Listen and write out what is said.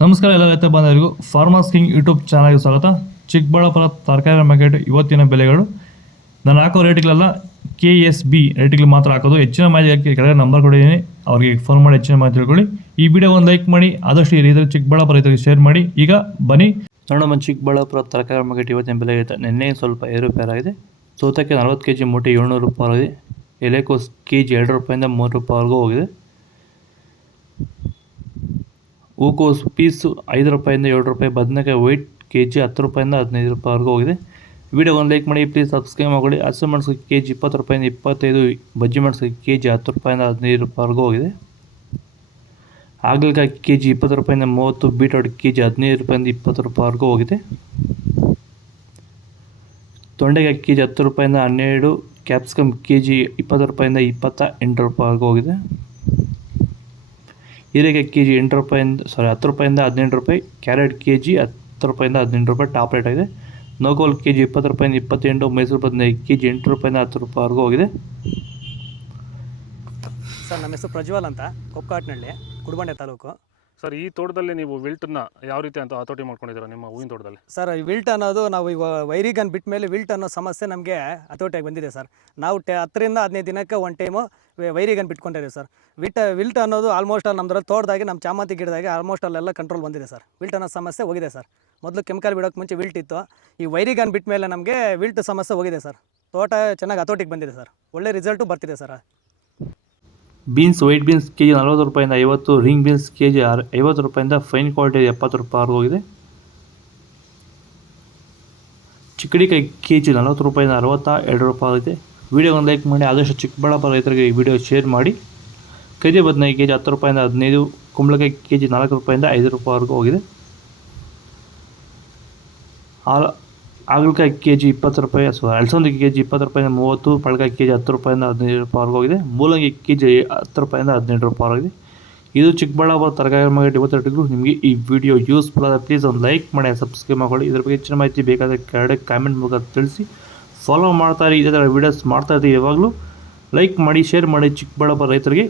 ನಮಸ್ಕಾರ ಎಲ್ಲ ರೈತ ಬಾಂಧವರಿಗೂ ಫಾರ್ಮರ್ಸ್ ಕಿಂಗ್ ಯೂಟ್ಯೂಬ್ ಚಾನಲ್ಗೆ ಸ್ವಾಗತ. ಚಿಕ್ಕಬಳ್ಳಾಪುರ ತರಕಾರಿ ಮಾರ್ಕೆಟ್ ಇವತ್ತಿನ ಬೆಲೆಗಳು ನಾನು ಹಾಕೋ ರೇಟ್ಗಳೆಲ್ಲ KSB ರೇಟ್ಗಳು ಮಾತ್ರ ಹಾಕೋದು. ಹೆಚ್ಚಿನ ಮಾಹಿತಿ ಕೆಳಗೆ ನಂಬರ್ ಕೊಟ್ಟಿದ್ದೀನಿ, ಅವ್ರಿಗೆ ಫೋನ್ ಮಾಡಿ ಹೆಚ್ಚಿನ ಮಾಹಿತಿ ತಿಳ್ಕೊಳ್ಳಿ. ಈ ವಿಡಿಯೋ ಒಂದು ಲೈಕ್ ಮಾಡಿ, ಆದಷ್ಟು ಈ ರೈತರು ಚಿಕ್ಕಬಳ್ಳಾಪುರ ರೈತರಿಗೆ ಶೇರ್ ಮಾಡಿ. ಈಗ ಬನ್ನಿ ನೋಡೋಣ ಚಿಕ್ಕಬಳ್ಳಾಪುರ ತರಕಾರಿ ಮಾರ್ಕೆಟ್ ಇವತ್ತಿನ ಬೆಲೆ ಐತೆ. ನಿನ್ನೆ ಸ್ವಲ್ಪ ಏರುಪೇರಾಗಿದೆ. ಸೌತೆಗೆ 40 kg ಮೂಟೆ 700 ರೂಪಾಯಿ ಆಗಿದೆ. ಎಲೆಕೋಸು kg 2 ರೂಪಾಯಿಂದ 3 ರೂಪಾಯಿವರೆಗೂ ಹೋಗಿದೆ. ಹೂಕೋಸು ಪೀಸು 5 ರೂಪಾಯಿಂದ 7 ರೂಪಾಯಿ. ಬದನೆಕಾಯಿ ವೈಟ್ kg 10 ರೂಪಾಯಿಂದ 15 ರೂಪಾಯಿವರೆಗೂ ಹೋಗಿದೆ. ವಿಡಿಯೋ ಒಂದು ಲೈಕ್ ಮಾಡಿ, ಪ್ಲೀಸ್ ಸಬ್ಸ್ಕ್ರೈಬ್ ಮಾಡಿ. ಹಸಿಮೆಣಸಿಗೆ kg 20 ರೂಪಾಯಿಂದ 25, ಬಜ್ಜಿ ಮೆಣಸಿಗೆ kg 10 ರೂಪಾಯಿಂದ 15 ರೂಪಾಯಿವರೆಗೂ ಹೋಗಿದೆ. ಹಾಗಲಕಾಯಿ kg 20 ರೂಪಾಯಿಂದ 30, ಬೀಟ್ರೋಟ್ kg 15 ರೂಪಾಯಿಂದ 20 ರೂಪಾಯಿವರೆಗೂ ಹೋಗಿದೆ. ತೊಂಡೆಕಾಯಿ kg 10 ರೂಪಾಯಿಂದ 12, ಕ್ಯಾಪ್ಸಿಕಮ್ kg 20 ರೂಪಾಯಿಂದ 28 ರೂಪಾಯಿವರೆಗೂ ಹೋಗಿದೆ. ಹೀರೆಕಾಯಿ kg 10 ರೂಪಾಯಿಂದ 18 ರೂಪಾಯಿ. ಕ್ಯಾರೆಟ್ kg 10 ರೂಪಾಯಿಂದ 18 ರೂಪಾಯಿ ಟಾಪ್ ರೇಟ್ ಆಗಿದೆ. ನೋಗೋಲ್ kg 20 ರೂಪಾಯಿಂದ 28, ಮೈಸೂರು ಬದನೆಕಾಯಿ kg 8 ರೂಪಾಯಿಂದ 10 ರೂಪಾಯಿವರೆಗೂ ಹೋಗಿದೆ. ಸರ್, ನಮ್ಮ ಹೆಸರು ಪ್ರಜ್ವಲ್ ಅಂತ, ಕೊಪ್ಕಾಟ್ನಳ್ಳಿ, ಕುಡಬಂಡೆ ತಾಲೂಕು. ಸರ್, ಈ ತೋಟದಲ್ಲಿ ನೀವು ವಿಲ್ಟನ್ನ ಯಾವ ರೀತಿ ಅಂತ ಹತೋಟಿ ಮಾಡ್ಕೊಂಡಿದ್ದೀರಾ ನಿಮ್ಮ ಹೂವಿನ ತೋಟದಲ್ಲಿ? ಸರ್, ಈ ವಿಲ್ಟ್ ಅನ್ನೋದು ನಾವು ಈಗ ವೈರಿಗನ್ ಬಿಟ್ಟ ಮೇಲೆ ವಿಲ್ಟ್ ಅನ್ನೋ ಸಮಸ್ಯೆ ನಮಗೆ ಹತೋಟಿಯಾಗಿ ಬಂದಿದೆ ಸರ್. ನಾವು 10ರಿಂದ 15 ದಿನಕ್ಕೆ ಒಂದು ಟೈಮು ವೈರಿಗನ್ ಬಿಟ್ಕೊಂಡಿದ್ದೀವಿ ಸರ್. ವಿಲ್ಟ್ ಅನ್ನೋದು ಆಲ್ಮೋಸ್ಟ್ ನಮ್ಮದ್ರಲ್ಲಿ ತೋಟದಾಗೆ, ನಮ್ಮ ಚಾಮಂತಿ ಗಿಡದಾಗೆ ಆಲ್ಮೋಸ್ಟ್ ಅಲ್ಲೆಲ್ಲ ಕಂಟ್ರೋಲ್ ಬಂದಿದೆ ಸರ್. ವಿಲ್ಟ್ ಅನ್ನೋ ಸಮಸ್ಯೆ ಹೋಗಿದೆ ಸರ್. ಮೊದಲು ಕೆಮಿಕಲ್ ಬಿಡೋಕ್ಕೆ ಮುಂಚೆ ವಿಲ್ಟ್ ಇತ್ತು. ಈ ವೈರಿಗನ್ ಬಿಟ್ಟ ಮೇಲೆ ನಮಗೆ ವಿಲ್ಟ್ ಸಮಸ್ಯೆ ಹೋಗಿದೆ ಸರ್. ತೋಟ ಚೆನ್ನಾಗಿ ಹತೋಟಿಗೆ ಬಂದಿದೆ ಸರ್. ಒಳ್ಳೆ ರಿಸಲ್ಟು ಬರ್ತಿದೆ sir. Beans white beans kg 40 ರೂಪಾಯಿಂದ 50, ರಿಂಗ್ ಬೀನ್ಸ್ kg 50 ರೂಪಾಯಿಂದ, ಫೈನ್ ಕ್ವಾಲಿಟಿ 70 ರೂಪಾಯಿವರೆಗೂ ಹೋಗಿದೆ. ಚಿಕ್ಕಡಿಕಾಯಿ kg 40 ರೂಪಾಯಿಂದ 62 ರೂಪಾಯಿ ಆಗಿದೆ. ವಿಡಿಯೋ ಒಂದು ಲೈಕ್ ಮಾಡಿ, ಆದಷ್ಟು ಚಿಕ್ಕಬಳ್ಳಾಪುರ ರೈತರಿಗೆ ಈ ವಿಡಿಯೋ ಶೇರ್ ಮಾಡಿ. ಕರಿ ಬದನೆಕಾಯಿ kg 10 ರೂಪಾಯಿಂದ 15, ಕುಂಬಳಕಾಯಿ kg 4 ರೂಪಾಯಿಂದ 5 ರೂಪಾಯಿವರೆಗೂ ಹೋಗಿದೆ. ಹಾಗಲಕಾಯಿ kg 20 ರೂಪಾಯಿ, ಅಲಸಂದೆ kg 20 ರೂಪಾಯಿಂದ 30, ಪಳಕಾಯಿ kg 10 ರೂಪಾಯಿಂದ 15 ರೂಪಾಯಿವರೆಗೂ ಹೋಗಿದೆ. ಮೂಲಂಗಿ kg 10 ರೂಪಾಯಿಂದ 18 ರೂಪಾಯಿವರೆಗಿದೆ. ಇದು ಚಿಕ್ಕಬಳ್ಳಾಪುರ ತರಕಾರಿ ಮಾರ್ಕೆಟ್ ಇವತ್ತು ರೇಟ್ಗಳು. ನಿಮಗೆ ಈ ವಿಡಿಯೋ ಯೂಸ್ಫುಲ್ ಆದರೆ ಪ್ಲೀಸ್ ಒಂದು ಲೈಕ್ ಮಾಡಿ, ಸಬ್ಸ್ಕ್ರೈಬ್ ಮಾಡ್ಕೊಳ್ಳಿ. ಇದ್ರ ಬಗ್ಗೆ ಹೆಚ್ಚಿನ ಮಾಹಿತಿ ಬೇಕಾದರೆ ಕೆಳಗಡೆ ಕಾಮೆಂಟ್ ಮೂಲಕ ತಿಳಿಸಿ. ಫಾಲೋ ಮಾಡ್ತಾರೆ, ಇದೇ ಥರ ವೀಡಿಯೋಸ್ ಮಾಡ್ತಾ ಇರ್ತೀವಿ. ಯಾವಾಗಲೂ ಲೈಕ್ ಮಾಡಿ, ಶೇರ್ ಮಾಡಿ ಚಿಕ್ಕಬಳ್ಳಾಪುರ ರೈತರಿಗೆ.